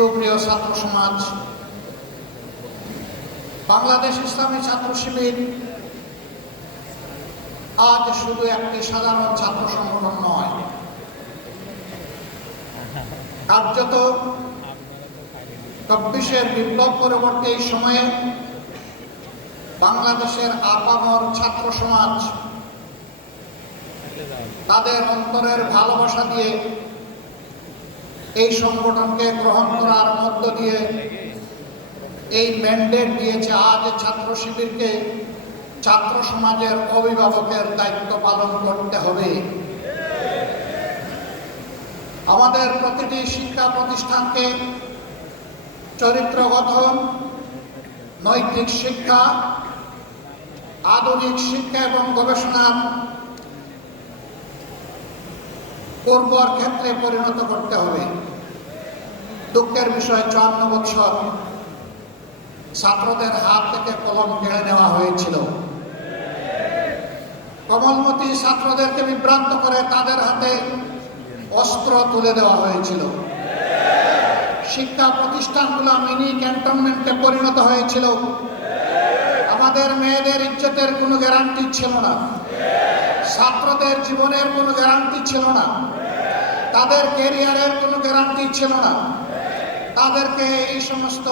সুপ্রিয় ছাত্র সমাজ, বাংলাদেশ ইসলামী ছাত্র শিবির আজ শুধু একটি সাধারণ ছাত্র সংগঠন নয়, কার্যত ২৪-এর বিপ্লব পরবর্তী এই সময়ে বাংলাদেশের আপামর ছাত্র সমাজ তাদের অন্তরের ভালোবাসা দিয়ে এই সংগঠনকে গ্রহণ করার মধ্য দিয়ে এই ম্যান্ডেট দিয়েছে আজ ছাত্র শিবিরকে ছাত্র সমাজের অভিভাবকের দায়িত্ব পালন করতে হবে। আমাদের প্রতিটি শিক্ষা প্রতিষ্ঠানকে চরিত্র গঠন, নৈতিক শিক্ষা, আধুনিক শিক্ষা এবং গবেষণার পূর্বর ক্ষেত্রে পরিণত করতে হবে। দুঃখের বিষয় ৫৪ বছর ছাত্রদের হাত থেকে কলম কেড়ে নেওয়া হয়েছিল। কোমলমতি ছাত্রদেরকে বিভ্রান্ত করে তাদের হাতে অস্ত্র তুলে দেওয়া হয়েছিল। শিক্ষা প্রতিষ্ঠানগুলো মিনি ক্যান্টনমেন্টে পরিণত হয়েছিল। আমাদের মেয়েদের ইজ্জতের কোনো গ্যারান্টি ছিল না, ছাত্রদের জীবনের কোনো গ্যারান্টি ছিল না, তাদের ক্যারিয়ারের কোনো গ্যারান্টি ছিল না। তাদেরকে এই সমস্ত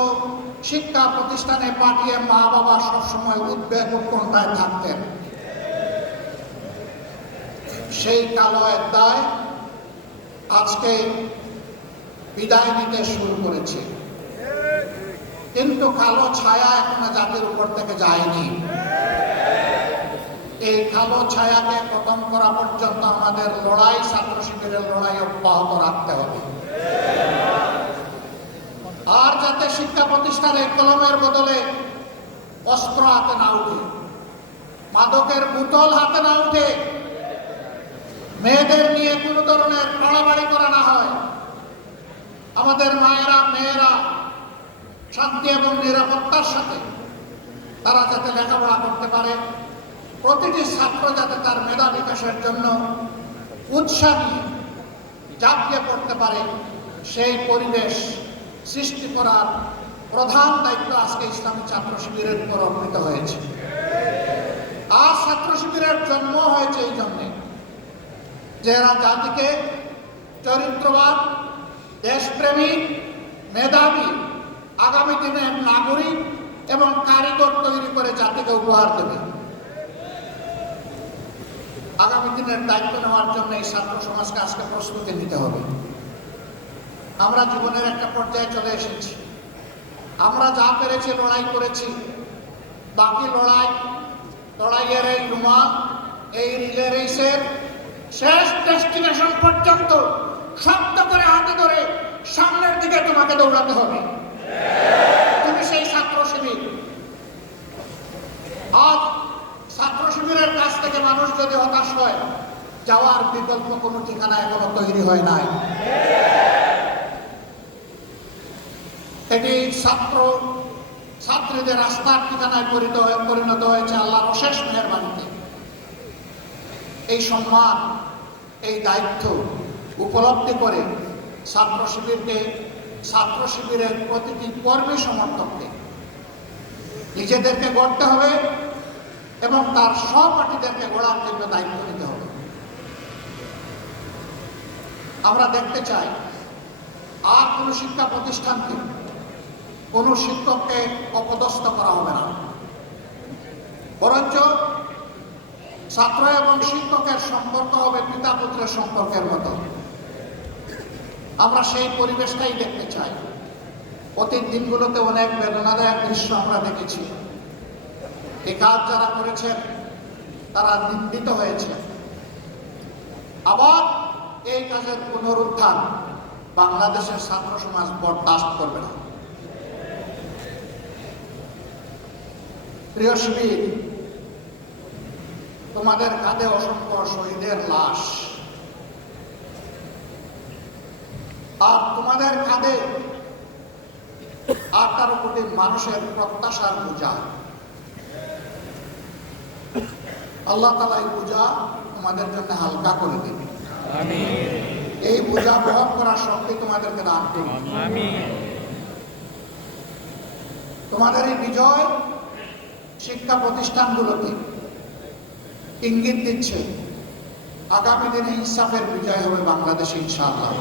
শিক্ষা প্রতিষ্ঠানে পাঠিয়ে মা বাবা সবসময় উদ্বেগ উৎকণ্ঠায় থাকতেন। সেই কালো অধ্যায় আজকে বিদায় নিতে শুরু করেছে, কিন্তু কালো ছায়া এখনো জাতির উপর থেকে যায়নি। এই কালো ছায়াকে খতম করা পর্যন্ত আমাদের লড়াই, ছাত্র শিবিরের লড়াই অব্যাহত রাখতে হবে। আর যাতে শিক্ষা প্রতিষ্ঠানে কলমের বদলে অস্ত্র হাতে না উঠে, মাদকের বোতল হাতে না উঠে, মেয়েদের নিয়ে কোনো ধরনের বাড়াবাড়ি করা না হয়। আমাদের মায়েরা মেয়েরা শান্তি এবং নিরাপত্তার সাথে তারা যাতে লেখাপড়া করতে পারে, প্রতিটি ছাত্র যাতে তার মেধা বিকাশের জন্য উৎসাহ নিয়ে ঝাঁপিয়ে পড়তে পারে, সেই পরিবেশ সৃষ্টি করার প্রধান দায়িত্ব আজকে ইসলামী ছাত্র শিবিরের উপর অর্পিত হয়েছে। আর ছাত্র শিবিরের জন্ম হয়েছে এই জন্যে যে এরা জাতিকে চরিত্রবান, দেশপ্রেমিক, মেধাবী, আগামী দিনের নাগরিক এবং কারিগর তৈরি করে জাতিকে উপহার দেবে। আগামী দিনের দায়িত্ব নেওয়ার জন্য এই ছাত্র সমাজকে আজকে প্রস্তুতি নিতে হবে। আমরা জীবনের একটা পর্যায়ে চলে এসেছি। আমরা যা পেরেছি লড়াই করেছি, বাকি লড়াইয়ের এই রুমাল, এই রিলে রেসের শেষ ডেস্টিনেশন পর্যন্ত শক্ত করে হাতে ধরে সামনের দিকে তোমাকে দৌড়াতে হবে। তুমি সেই ছাত্র শিবির। আজ ছাত্র শিবিরের কাছ থেকে মানুষ যদি হতাশ হয়, যাওয়ার বিকল্প কোনো ঠিকানা এখনো তৈরি হয় নাই। এটি ছাত্রীদের আস্থার ঠিকানায় পরিণত হয়েছে আল্লাহর অশেষ মেহেরবানিতে। এই সম্মান, এই দায়িত্ব উপলব্ধি করে ছাত্র শিবিরের প্রতিটি কর্মী সমর্থককে নিজেদেরকে গড়তে হবে এবং তার সহপাঠীদেরকে গড়ার জন্য দায়িত্ব নিতে হবে। আমরা দেখতে চাই আর কোনো শিক্ষা প্রতিষ্ঠানকে, কোনো শিক্ষককে অপদস্থ করা হবে না, বরঞ্চ ছাত্র এবং শিক্ষকের সম্পর্ক হবে পিতা পুত্রের সম্পর্কের মতো। আমরা সেই পরিবেশটাই দেখতে চাই। অতীত দিনগুলোতে অনেক বেদনাদায়ক দৃশ্য আমরা দেখেছি। এই কাজ যারা করেছেন তারা নিন্দিত হয়েছে। আবার এই কাজের পুনরুত্থান বাংলাদেশের ছাত্র সমাজ বরদাস্ত করবে না। প্রিয় শিবির, তোমাদের কাঁধে অসংখ্য শহীদের লাশ, আর তোমাদের কাঁধে 18 কোটি মানুষের প্রত্যাশার বোঝা। আল্লাহ তাআলা এই বোঝা তোমাদের জন্য হালকা করে দেবে। এই বোঝা বহন করার শক্তি তোমাদেরকে দান করুন। তোমাদের এই বিজয় শিক্ষা প্রতিষ্ঠানগুলোকে ইঙ্গিত দিচ্ছে আগামী দিনে ইনসাফের বিজয় হবে বাংলাদেশে ইনশাআল্লাহ।